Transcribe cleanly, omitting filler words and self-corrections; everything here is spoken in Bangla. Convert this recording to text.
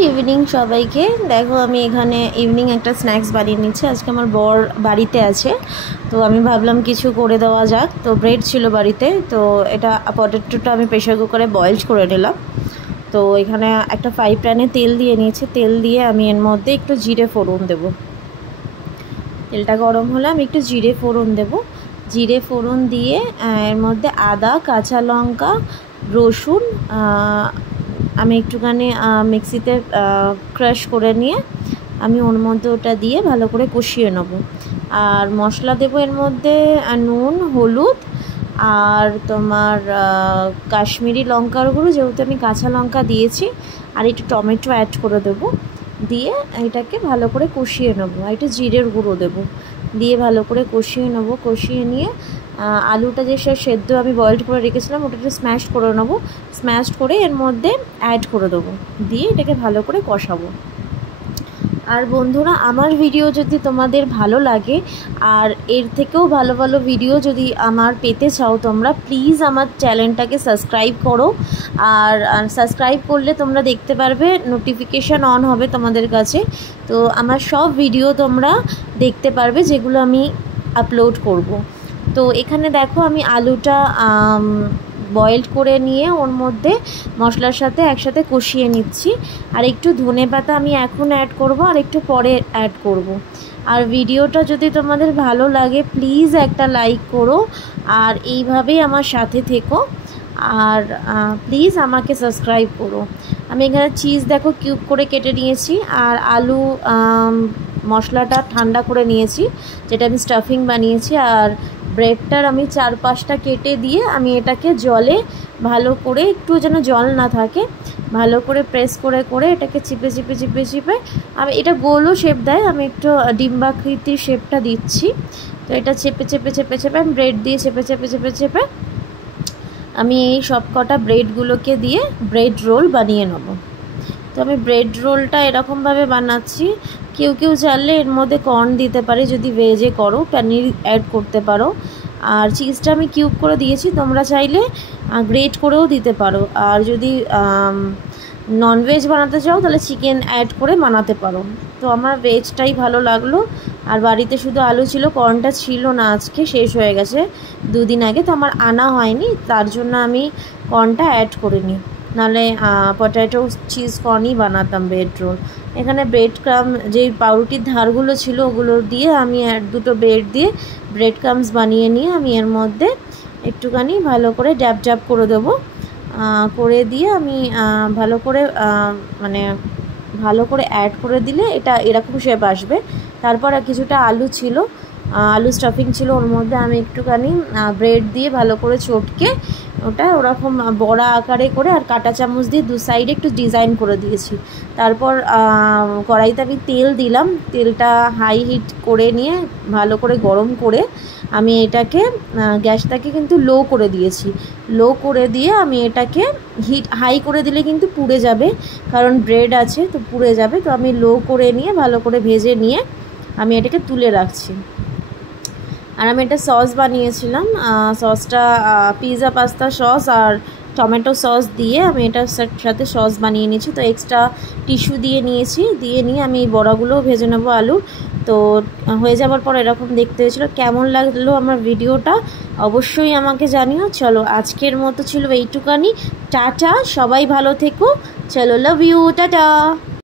ইভিনিং সবাইকে। দেখো আমি এখানে ইভিনিং একটা স্ন্যাক্স বানিয়ে নিচ্ছি। আজকে আমার বর বাড়িতে আছে, তো আমি ভাবলাম কিছু করে দেওয়া যাক। তো ব্রেড ছিল বাড়িতে, তো এটা পটেটোটা আমি প্রেশার কুকারে বয়েল করে নিলাম। তো এখানে একটা ফ্রাই প্যানে তেল দিয়ে নিয়েছি। তেল দিয়ে আমি এর মধ্যে একটু জিরে ফোড়ন দেব। তেলটা গরম হলে আমি একটু জিরে ফোড়ন দেব। জিরে ফোড়ন দিয়ে এর মধ্যে আদা, কাঁচা লঙ্কা, রসুন আমি একটুখানি মিক্সিতে ক্রাশ করে নিয়ে আমি ওর মধ্যে ওটা দিয়ে ভালো করে কষিয়ে নেব। আর মশলা দেবো এর মধ্যে নুন, হলুদ আর তোমার কাশ্মীরি লঙ্কার গুঁড়ো, যেহেতু আমি কাঁচা লঙ্কা দিয়েছি, আর একটু টমেটো অ্যাড করে দেবো। দিয়ে এটাকে ভালো করে কষিয়ে নেবো। আর একটু জিরের গুঁড়ো দেবো, দিয়ে ভালো করে কষিয়ে নেবো। কষিয়ে নিয়ে আলুটা যে সেদ্ধ আমি বয়েলড করে রেখেছিলাম ওটাকে স্ম্যাশ করে নেবো। স্ম্যাশ করে এর মধ্যে অ্যাড করে দেবো, দিয়ে এটাকে ভালো করে কষাবো। আর বন্ধুরা, আমার ভিডিও যদি তোমাদের ভালো লাগে আর এর থেকেও ভালো ভালো ভিডিও যদি আমার পেতে চাও তোমরা, প্লিজ আমার চ্যানেলটাকে সাবস্ক্রাইব করো। আর সাবস্ক্রাইব করলে তোমরা দেখতে পারবে, নোটিফিকেশান অন হবে তোমাদের কাছে। তো আমার সব ভিডিও তোমরা দেখতে পারবে যেগুলো আমি আপলোড করব। তো এখানে দেখো আমি আলুটা বয়েলড করে নিয়ে ওর মধ্যে মশলার সাথে একসাথে কষিয়ে নিচ্ছি। আর একটু ধনেপাতা আমি এখন অ্যাড করব, আর একটু পরে অ্যাড করব। আর ভিডিওটা যদি তোমাদের ভালো লাগে প্লিজ একটা লাইক করো, আর এইভাবেই আমার সাথে থেকো। আর প্লিজ আমাকে সাবস্ক্রাইব করো। আমি এখানে চিজ দেখো কিউব করে কেটে নিয়েছি, আর আলু মশলাটা ঠান্ডা করে নিয়েছি, যেটা আমি স্টাফিং বানিয়েছি। আর ব্রেডটার আমি 4-5টা কেটে দিয়ে আমি এটাকে জলে ভালো করে, একটু যেন জল না থাকে, ভালো করে প্রেস করে করে এটাকে চিপে চিপে চিপে চিপে আমি, এটা গোলও শেপ দেয়, আমি একটু ডিম্বাকৃতির শেপটা দিচ্ছি। তো এটা চেপে চেপে চেপে চেপে আমি ব্রেড দিয়ে চেপে চেপে চেপে চেপে আমি এই সব কটা ব্রেডগুলোকে দিয়ে ব্রেড রোল বানিয়ে নেব। তো আমি ব্রেড রোলটা এরকমভাবে বানাচ্ছি। কেউ কেউ চাইলে এর মধ্যে কর্ন দিতে পারে, যদি ভেজে করো পনির অ্যাড করতে পারো। আর চিজটা আমি কিউব করে দিয়েছি, তোমরা চাইলে গ্রেট করেও দিতে পারো। আর যদি ননভেজ বানাতে চাও তাহলে চিকেন অ্যাড করে বানাতে পারো। তো আমার ভেজটাই ভালো লাগলো। আর বাড়িতে শুধু আলু ছিল, কর্নটা ছিল না, আজকে শেষ হয়ে গেছে 2 দিন আগে, তো আমার আনা হয়নি, তার জন্য আমি কর্নটা অ্যাড করিনি। নাহলে পটেটো চিজ কর্নই বানাতাম ব্রেড রোল। এখানে ব্রেড ক্রাম, যেই পাউরুটির ধারগুলো ছিল ওগুলো দিয়ে আমি 2টো ব্রেড দিয়ে ব্রেড ক্রামস বানিয়ে নিয়ে আমি এর মধ্যে একটুখানি ভালো করে ড্যাব ড্যাব করে দেবো। করে দিয়ে আমি ভালো করে মানে ভালো করে অ্যাড করে দিলে এটা এরকম শেপ আসবে। তারপর কিছুটা আলু ছিল, আলু স্টাফিং ছিল, ওর মধ্যে আমি একটুখানি ব্রেড দিয়ে ভালো করে চটকে ওটা ওরকম বড়া আকারে করে আর কাঁটা চামচ দিয়ে 2 সাইডে একটু ডিজাইন করে দিয়েছি। তারপর কড়াইতে আমি তেল দিলাম, তেলটা হাই হিট করে নিয়ে ভালো করে গরম করে আমি এটাকে গ্যাসটাকে কিন্তু লো করে দিয়েছি। লো করে দিয়ে আমি এটাকে হিট হাই করে দিলে কিন্তু পুড়ে যাবে, কারণ ব্রেড আছে তো পুড়ে যাবে। তো আমি লো করে নিয়ে ভালো করে ভেজে নিয়ে আমি এটাকে তুলে রাখছি। আর আমি এটা সস বানিয়েছিলাম, সসটা পিৎজা পাস্তা সস আর টমেটো সস দিয়ে আমি এটার সাথে সস বানিয়ে নিয়েছি। তো এক্সট্রা টিস্যু দিয়ে নিয়েছি, দিয়ে নিয়ে আমি এই বড়াগুলোও ভেজে নেবো আলু। তো হয়ে যাওয়ার পর এরকম দেখতে হয়েছিল। কেমন লাগলো আমার ভিডিওটা অবশ্যই আমাকে জানিও। চলো আজকের মতো ছিল এইটুকানি। টাটা, সবাই ভালো থেকো। চলো, লাভ ইউ, টাটা।